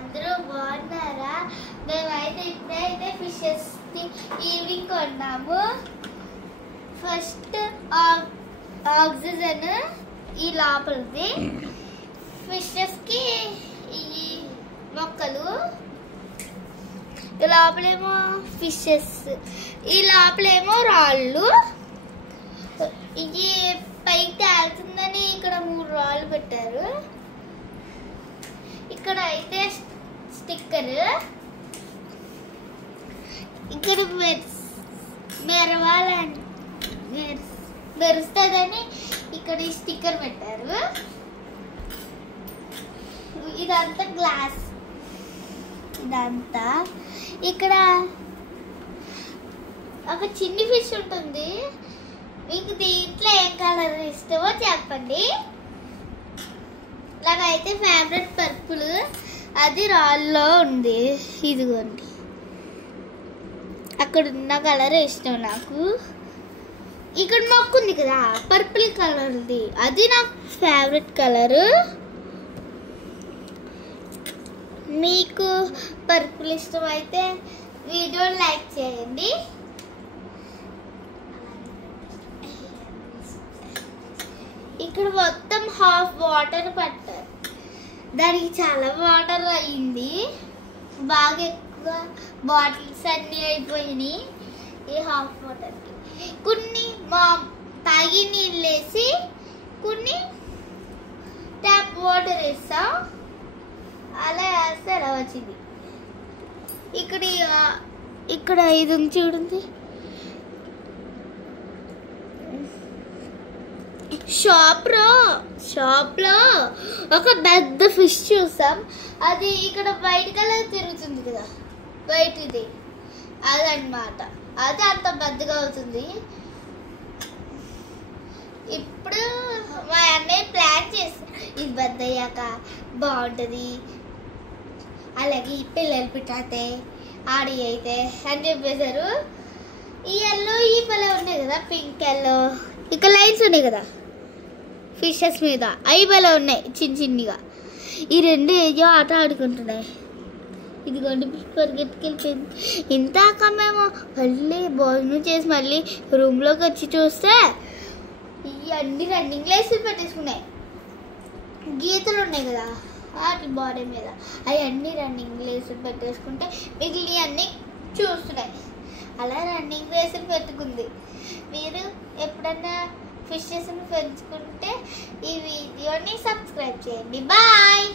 అందరూ బాగున్నారా? మేమైతే ఇప్పుడైతే ఫిషెస్ ఈవినింగ్ కొన్నాము. ఫస్ట్ ఆక్సిజన్ ఈ లోపలిది, ఫిషెస్కి ఈ మొక్కలు, ఈ లోపలేమో ఫిషెస్, ఈ లోపలేమో రాళ్ళు. ఇది పైకి తేలుతుందని ఇక్కడ 3 రాళ్ళు పెట్టారు. ఇక్కడ అయితే స్టిక్కర్, ఇక్కడ మెరుస్తుందని ఇక్కడ ఈ స్టిక్కర్ పెట్టారు. ఇదంతా గ్లాస్, ఇదంతా. ఇక్కడ ఒక చిన్ని ఫిష్ ఉంటుంది. మీకు దీంట్లో ఏ కలర్ ఇష్టమో చెప్పండి. నాకైతే ఫేవరెట్ పర్పుల్, అది రాళ్ళలో ఉంది. ఇదిగోండి, అక్కడ ఉన్న కలర్ ఇష్టం నాకు. ఇక్కడ మొక్క ఉంది కదా పర్పుల్ కలర్ది, అది నాకు ఫేవరెట్ కలరు. మీకు పర్పుల్ ఇష్టమైతే వీడియోని లైక్ చేయండి. ఇక్కడ మొత్తం హాఫ్ వాటర్ పట్టారు, దానికి చాలా వాటర్ అయింది. బాగా ఎక్కువ బాటిల్స్ అన్నీ అయిపోయినాయి ఈ హాఫ్ వాటర్కి. కొన్ని తాగి నీళ్ళు వేసి, కొన్ని ట్యాప్ వాటర్ వేస్తాం. అలా వేస్తే అలా వచ్చింది. ఇక్కడ ఇది చూడండి, షాప్లో ఒక పెద్ద ఫిష్ చూసాం. అది ఇక్కడ వైట్ కలర్ తిరుగుతుంది కదా, వైట్ది, అదన్నమాట. అది అంత పెద్దగా అవుతుంది. ఇప్పుడు మా అన్నయ్య ప్లాన్ చేస్తాం, ఇది పెద్ద అయ్యాక బాగుంటుంది, అలాగే పిల్లలు పుట్టాతే ఆడి అయితే అని చెప్పేశారు. ఈ ఎల్లో ఈ పళ్ళ ఉన్నాయి కదా, పింక్ ఎల్లో, ఇక్కడ లైన్స్ ఉన్నాయి కదా ఫిషెస్ మీద, అవి బలం ఉన్నాయి చిన్న చిన్నగా. ఈ రెండు ఏదో ఆట ఆడుకుంటున్నాయి. ఇదిగోండి పరిగెత్తుకెళ్ళిపోయింది. ఇంతాక మేము మళ్ళీ భోజనం చేసి మళ్ళీ రూమ్లోకి వచ్చి చూస్తే ఇవన్నీ రన్నింగ్ లేసులు పెట్టేసుకున్నాయి. గీతలు ఉన్నాయి కదా వాటి బాడీ మీద, అవన్నీ రన్నింగ్ లేసులు పెట్టేసుకుంటే మిగిలిన అన్నీ చూస్తున్నాయి. అలా రన్నింగ్ రేసులు పెట్టుకుంది. మీరు ఎప్పుడన్నా ఫిషెస్ని పెంచుకుంటే ఈ వీడియోని సబ్స్క్రైబ్ చేయండి. బాయ్.